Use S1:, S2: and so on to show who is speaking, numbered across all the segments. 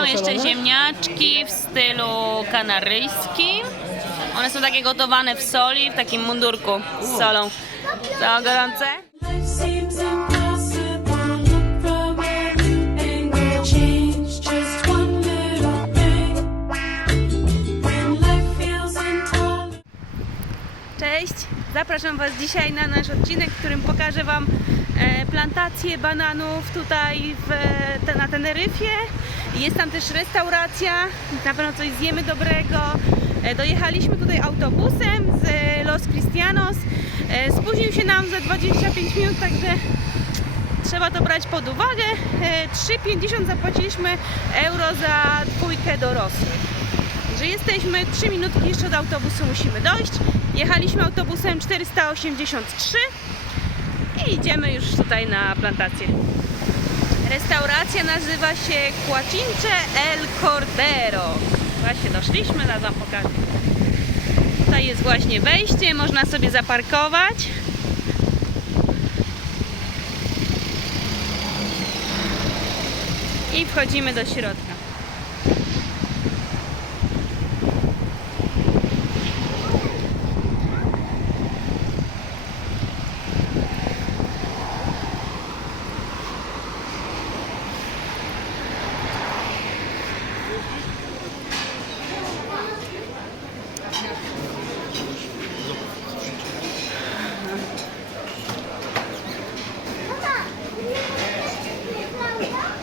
S1: Są jeszcze ziemniaczki w stylu kanaryjskim. One są takie gotowane w soli, w takim mundurku z solą. Co, gorące?
S2: Cześć! Zapraszam Was dzisiaj na nasz odcinek, w którym pokażę Wam plantację bananów tutaj w, na Teneryfie. Jest tam też restauracja, na pewno coś zjemy dobrego. E, Dojechaliśmy tutaj autobusem z e, Los Cristianos. E, Spóźnił się nam za 25 minut, także trzeba to brać pod uwagę. E, 3,50 zapłaciliśmy euro za dwójkę dorosłych że jesteśmy 3 minutki jeszcze do autobusu musimy dojść. Jechaliśmy autobusem 483 i idziemy już tutaj na plantację. Restauracja nazywa się Quacince El Cordero. Właśnie doszliśmy, zaraz wam pokażę. Tutaj jest właśnie wejście, można sobie zaparkować. I wchodzimy do środka.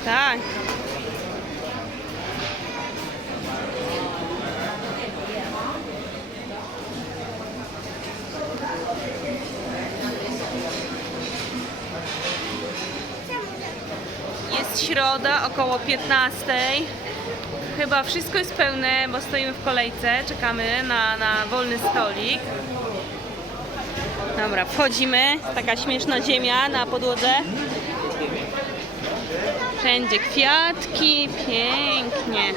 S2: Tak. Jest środa, około 15. Chyba wszystko jest pełne, bo stoimy w kolejce, czekamy na, na wolny stolik. Dobra, wchodzimy. Taka śmieszna ziemia na podłodze. Wszędzie kwiatki, pięknie.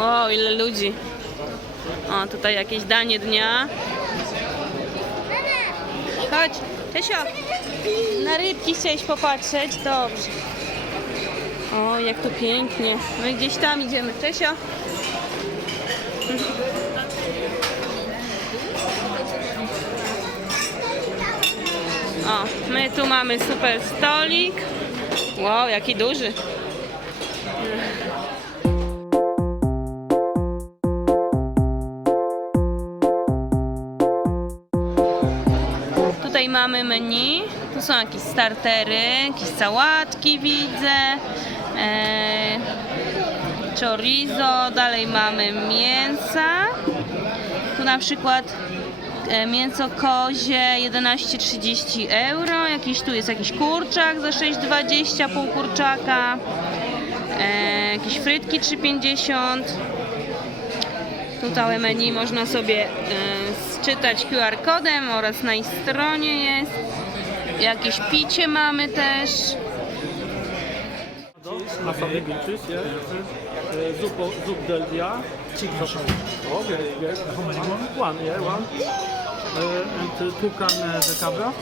S2: O, ile ludzi. O, tutaj jakieś danie dnia. Chodź, Czesio. Na rybki chciałeś popatrzeć? Dobrze. O, jak to pięknie. My gdzieś tam idziemy. Czesio. O, my tu mamy super stolik. Wow, jaki duży. Tutaj mamy menu. Tu są jakieś startery, jakieś sałatki widzę. E, chorizo, dalej mamy mięsa. Tu na przykład e, mięso kozie 11,30 euro. Jakiś tu jest jakiś kurczak za 6,20 pół kurczaka. E, jakieś frytki 3,50. Tu całe menu można sobie e, sczytać QR kodem oraz na ich stronie jest. Jakieś picie mamy też.
S3: Yes. Uh, soup, of- soup del. Okay, yes. One, yeah, one. Uh, and uh, two can uh, de cabra.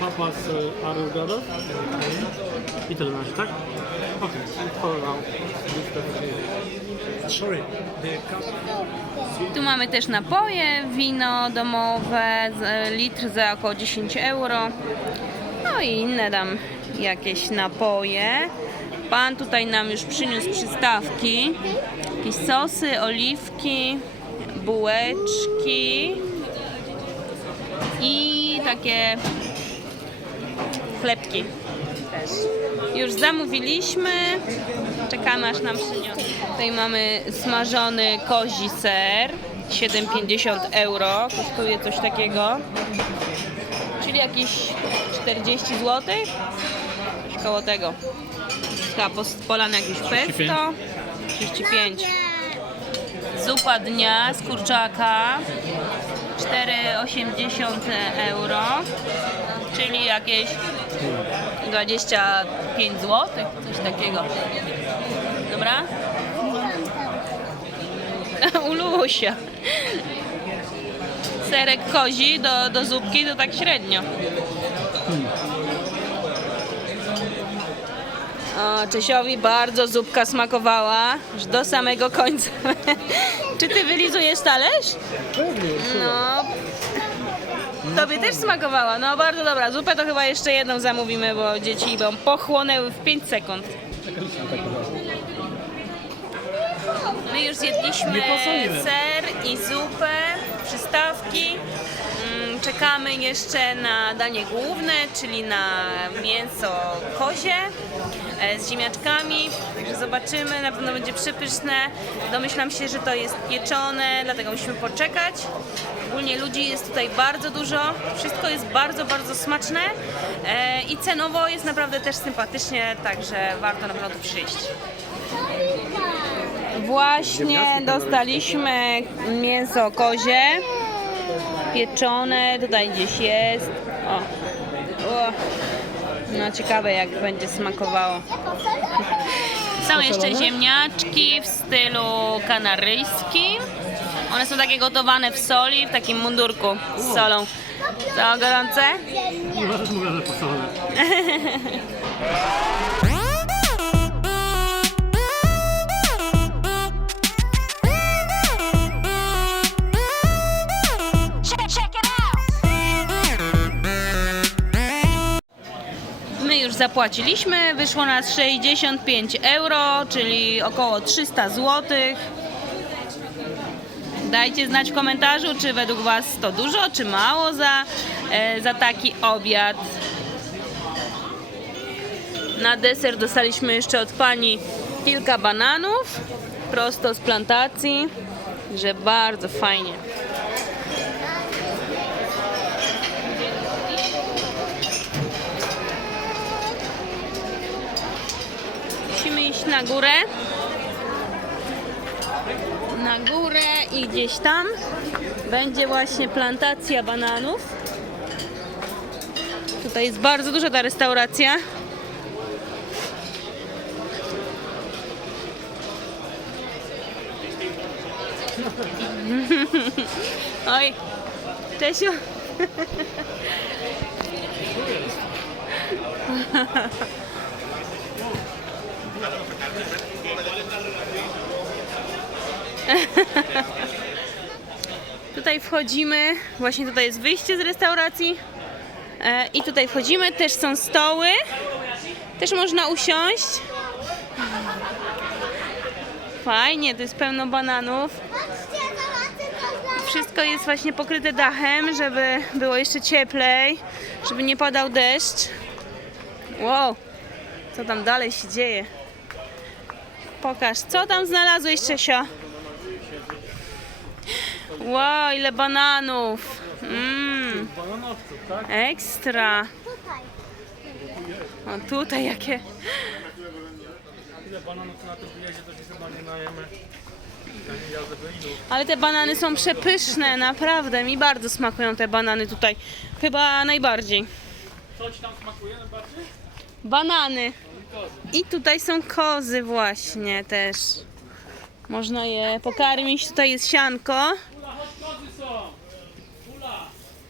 S3: Papas uh. I tyle na tak? Okay. for now. Sorry, the.
S2: Tu mamy też napoje, wino domowe, litr za około 10 euro. No i inne tam jakieś napoje. Pan tutaj nam już przyniósł przystawki. Jakieś sosy, oliwki, bułeczki i takie chlebki też. Już zamówiliśmy. Czekamy aż nam przyniosą. Tutaj mamy smażony kozi ser. 7,50 euro. Kosztuje coś takiego. Czyli jakieś 40 zł. Coś koło tego. Pos- polane jakieś pesto. 35. Zupa dnia z kurczaka. 4,80 euro. Czyli jakieś 25 zł, coś takiego. Dobra? U Lusia. Serek kozi do, do zupki to tak średnio. O, Czesiowi bardzo zupka smakowała, już do samego końca. Czy ty wylizujesz talerz? No. Tobie też smakowała, no bardzo dobra. Zupę to chyba jeszcze jedną zamówimy, bo dzieci ją pochłonęły w 5 sekund. My już zjedliśmy ser i zupę, przystawki. Mm, Czekamy jeszcze na danie główne, czyli na mięso kozie e, z ziemniaczkami. Także zobaczymy, na pewno będzie przepyszne. Domyślam się, że to jest pieczone, dlatego musimy poczekać. Ogólnie ludzi jest tutaj bardzo dużo, wszystko jest bardzo, bardzo smaczne e, i cenowo jest naprawdę też sympatycznie, także warto na pewno tu przyjść. Właśnie dostaliśmy mięso kozie, pieczone, tutaj gdzieś jest. O. O. No ciekawe jak będzie smakowało. Są jeszcze ziemniaczki w stylu kanaryjskim. One są takie gotowane w soli, w takim mundurku z solą. Co, gorące?
S3: No też mówię,
S2: zapłaciliśmy, wyszło nas 65 euro, czyli około 300 zł. Dajcie znać w komentarzu, czy według Was to dużo, czy mało za, e, za taki obiad. Na deser dostaliśmy jeszcze od pani kilka bananów, prosto z plantacji, że bardzo fajnie. Iść na górę. Na górę i gdzieś tam będzie właśnie plantacja bananów. Tutaj jest bardzo duża ta restauracja. Oj, Czesiu. Tutaj wchodzimy, właśnie tutaj jest wyjście z restauracji e, i tutaj wchodzimy, też są stoły, też można usiąść. Fajnie, to jest pełno bananów. Wszystko jest właśnie pokryte dachem, żeby było jeszcze cieplej, żeby nie padał deszcz. Wow, co tam dalej się dzieje? Pokaż, co tam znalazłeś, Czesio? Wow, ile bananów! Mmm,
S3: Bananowców, tak?
S2: ekstra! O, tutaj jakie...
S3: Ile bananów na tym wyjeździe, to się chyba nie najemy.
S2: Ale te banany są przepyszne, naprawdę. Mi bardzo smakują te banany tutaj. Chyba najbardziej.
S3: Co ci tam smakuje najbardziej?
S2: Banany. I tutaj są kozy właśnie też. Można je pokarmić. Tutaj jest sianko.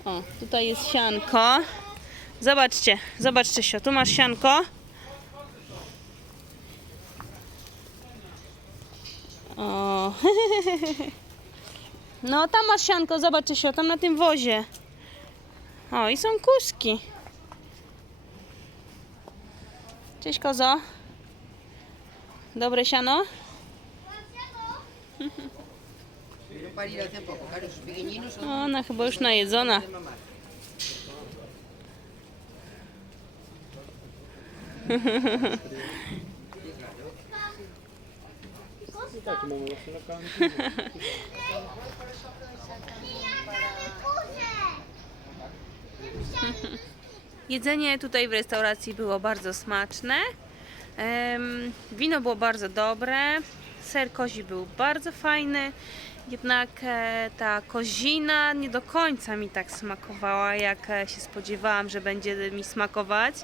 S2: O, tutaj jest sianko. Zobaczcie, zobaczcie się. Tu masz sianko. O. No, tam masz sianko, zobaczcie się, tam na tym wozie. O, i są kuszki. Cześć kozo. Dobre siano? Ona chyba już najedzona. Jedzenie tutaj w restauracji było bardzo smaczne. Wino było bardzo dobre. Ser kozi był bardzo fajny. Jednak e, ta kozina nie do końca mi tak smakowała, jak e, się spodziewałam, że będzie mi smakować.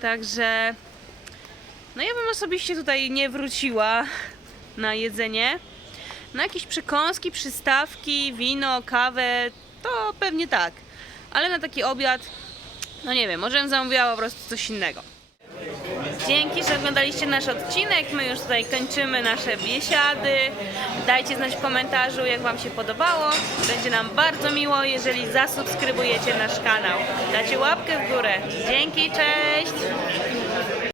S2: Także no ja bym osobiście tutaj nie wróciła na jedzenie. Na jakieś przekąski, przystawki, wino, kawę, to pewnie tak. Ale na taki obiad no nie wiem, może bym zamówiła po prostu coś innego. Dzięki, że oglądaliście nasz odcinek. My już tutaj kończymy nasze biesiady. Dajcie znać w komentarzu, jak Wam się podobało. Będzie nam bardzo miło, jeżeli zasubskrybujecie nasz kanał. Dacie łapkę w górę. Dzięki, cześć!